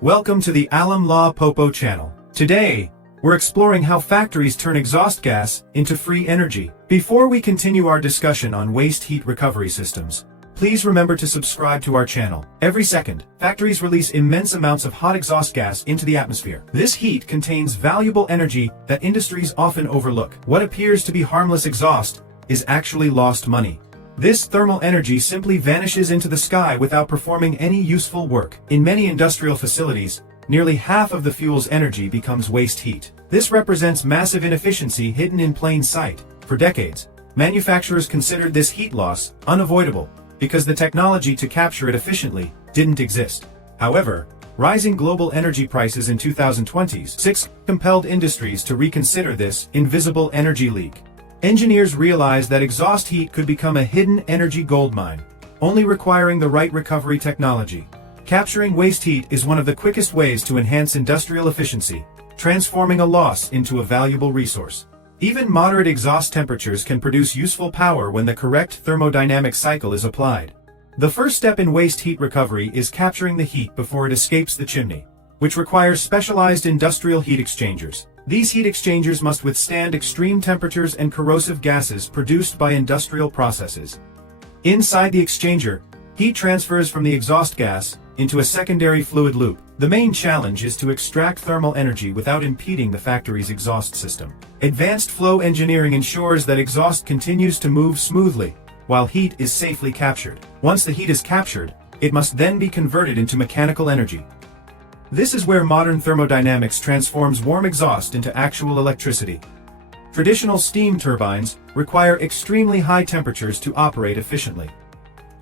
Welcome to the Alam La Popo channel. Today, we're exploring how factories turn exhaust gas into free energy. Before we continue our discussion on waste heat recovery systems, please remember to subscribe to our channel. Every second, factories release immense amounts of hot exhaust gas into the atmosphere. This heat contains valuable energy that industries often overlook. What appears to be harmless exhaust is actually lost money. This thermal energy simply vanishes into the sky without performing any useful work. In many industrial facilities, nearly half of the fuel's energy becomes waste heat. This represents massive inefficiency hidden in plain sight. For decades, manufacturers considered this heat loss unavoidable because the technology to capture it efficiently didn't exist. However, rising global energy prices in 2026 compelled industries to reconsider this invisible energy leak. Engineers realized that exhaust heat could become a hidden energy goldmine, only requiring the right recovery technology. Capturing waste heat is one of the quickest ways to enhance industrial efficiency, transforming a loss into a valuable resource. Even moderate exhaust temperatures can produce useful power when the correct thermodynamic cycle is applied. The first step in waste heat recovery is capturing the heat before it escapes the chimney, which requires specialized industrial heat exchangers. These heat exchangers must withstand extreme temperatures and corrosive gases produced by industrial processes. Inside the exchanger, heat transfers from the exhaust gas into a secondary fluid loop. The main challenge is to extract thermal energy without impeding the factory's exhaust system. Advanced flow engineering ensures that exhaust continues to move smoothly, while heat is safely captured. Once the heat is captured, it must then be converted into mechanical energy. This is where modern thermodynamics transforms warm exhaust into actual electricity. Traditional steam turbines require extremely high temperatures to operate efficiently.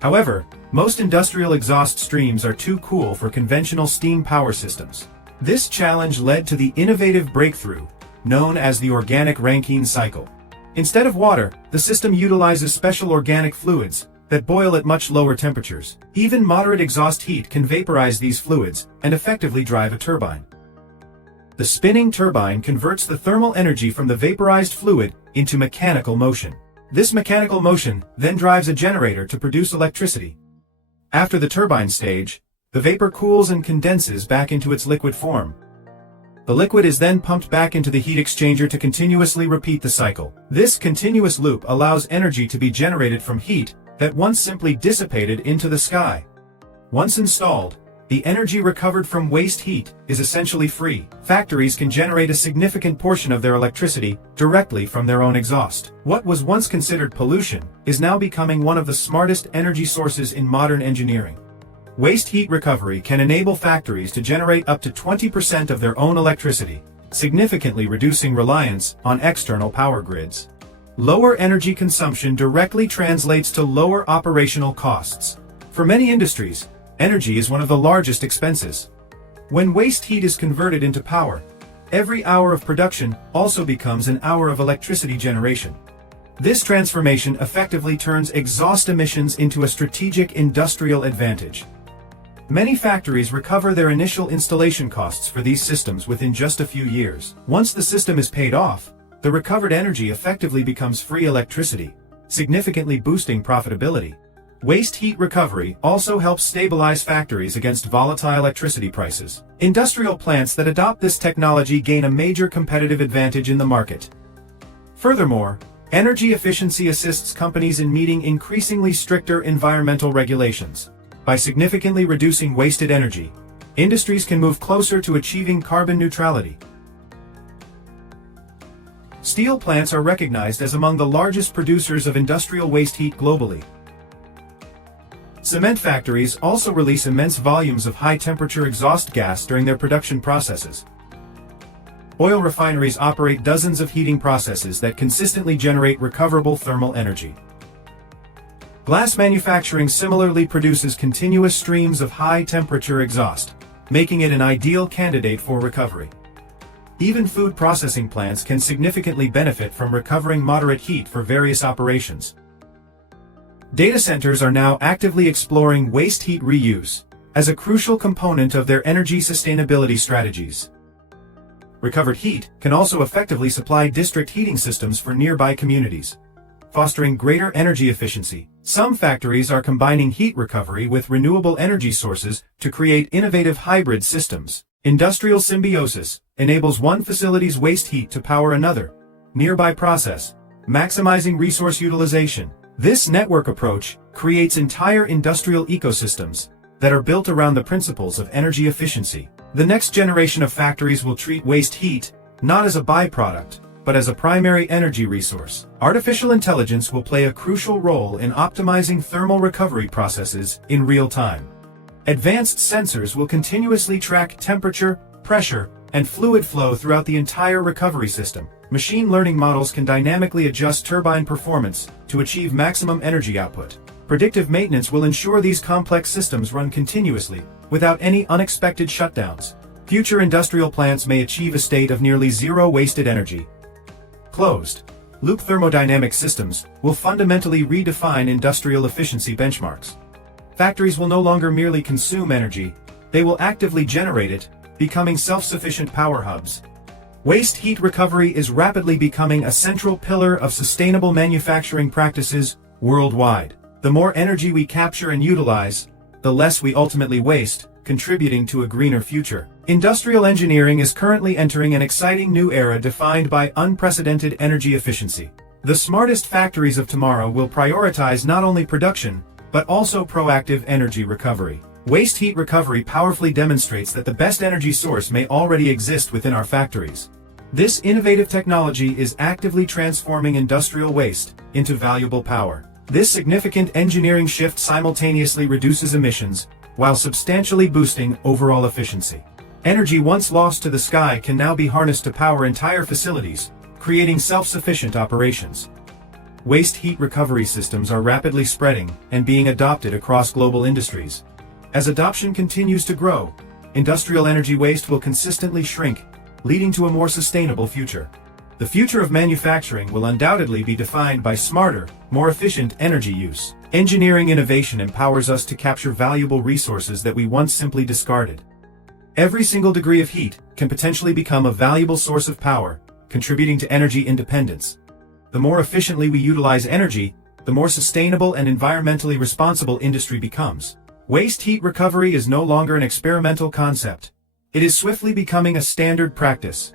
However, most industrial exhaust streams are too cool for conventional steam power systems. This challenge led to the innovative breakthrough known as the Organic Rankine Cycle. Instead of water, the system utilizes special organic fluids that boil at much lower temperatures. Even moderate exhaust heat can vaporize these fluids and effectively drive a turbine. The spinning turbine converts the thermal energy from the vaporized fluid into mechanical motion. This mechanical motion then drives a generator to produce electricity. After the turbine stage, the vapor cools and condenses back into its liquid form. The liquid is then pumped back into the heat exchanger to continuously repeat the cycle. This continuous loop allows energy to be generated from heat that once simply dissipated into the sky. Once installed, the energy recovered from waste heat is essentially free. Factories can generate a significant portion of their electricity directly from their own exhaust. What was once considered pollution is now becoming one of the smartest energy sources in modern engineering. Waste heat recovery can enable factories to generate up to 20% of their own electricity, significantly reducing reliance on external power grids. Lower energy consumption directly translates to lower operational costs. For many industries, energy is one of the largest expenses. When waste heat is converted into power, every hour of production also becomes an hour of electricity generation. This transformation effectively turns exhaust emissions into a strategic industrial advantage. Many factories recover their initial installation costs for these systems within just a few years. Once the system is paid off, the recovered energy effectively becomes free electricity, significantly boosting profitability. Waste heat recovery also helps stabilize factories against volatile electricity prices. Industrial plants that adopt this technology gain a major competitive advantage in the market. Furthermore, energy efficiency assists companies in meeting increasingly stricter environmental regulations. By significantly reducing wasted energy, industries can move closer to achieving carbon neutrality. Steel plants are recognized as among the largest producers of industrial waste heat globally. Cement factories also release immense volumes of high-temperature exhaust gas during their production processes. Oil refineries operate dozens of heating processes that consistently generate recoverable thermal energy. Glass manufacturing similarly produces continuous streams of high-temperature exhaust, making it an ideal candidate for recovery. Even food processing plants can significantly benefit from recovering moderate heat for various operations. Data centers are now actively exploring waste heat reuse as a crucial component of their energy sustainability strategies. Recovered heat can also effectively supply district heating systems for nearby communities, fostering greater energy efficiency. Some factories are combining heat recovery with renewable energy sources to create innovative hybrid systems. Industrial symbiosis enables one facility's waste heat to power another nearby process, maximizing resource utilization. This network approach creates entire industrial ecosystems that are built around the principles of energy efficiency. The next generation of factories will treat waste heat not as a byproduct, but as a primary energy resource. Artificial intelligence will play a crucial role in optimizing thermal recovery processes in real time. Advanced sensors will continuously track temperature, pressure, and fluid flow throughout the entire recovery system. Machine learning models can dynamically adjust turbine performance to achieve maximum energy output. Predictive maintenance will ensure these complex systems run continuously, without any unexpected shutdowns. Future industrial plants may achieve a state of nearly zero wasted energy. Closed-loop thermodynamic systems will fundamentally redefine industrial efficiency benchmarks. Factories will no longer merely consume energy, they will actively generate it, becoming self-sufficient power hubs. Waste heat recovery is rapidly becoming a central pillar of sustainable manufacturing practices worldwide. The more energy we capture and utilize, the less we ultimately waste, contributing to a greener future. Industrial engineering is currently entering an exciting new era defined by unprecedented energy efficiency. The smartest factories of tomorrow will prioritize not only production, but also proactive energy recovery. Waste heat recovery powerfully demonstrates that the best energy source may already exist within our factories. This innovative technology is actively transforming industrial waste into valuable power. This significant engineering shift simultaneously reduces emissions, while substantially boosting overall efficiency. Energy once lost to the sky can now be harnessed to power entire facilities, creating self-sufficient operations. Waste heat recovery systems are rapidly spreading and being adopted across global industries. As adoption continues to grow, industrial energy waste will consistently shrink, leading to a more sustainable future. The future of manufacturing will undoubtedly be defined by smarter, more efficient energy use. Engineering innovation empowers us to capture valuable resources that we once simply discarded. Every single degree of heat can potentially become a valuable source of power, contributing to energy independence. The more efficiently we utilize energy, the more sustainable and environmentally responsible industry becomes. Waste heat recovery is no longer an experimental concept. It is swiftly becoming a standard practice.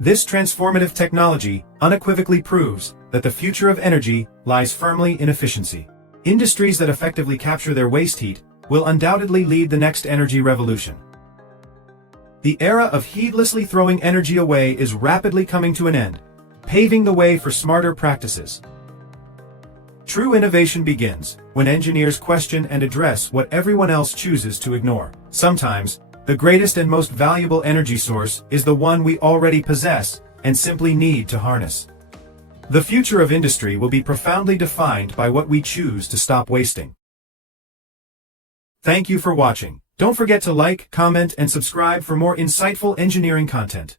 This transformative technology unequivocally proves that the future of energy lies firmly in efficiency. Industries that effectively capture their waste heat will undoubtedly lead the next energy revolution. The era of heedlessly throwing energy away is rapidly coming to an end, paving the way for smarter practices. True innovation begins when engineers question and address what everyone else chooses to ignore. Sometimes, the greatest and most valuable energy source is the one we already possess and simply need to harness. The future of industry will be profoundly defined by what we choose to stop wasting. Thank you for watching. Don't forget to like, comment, and subscribe for more insightful engineering content.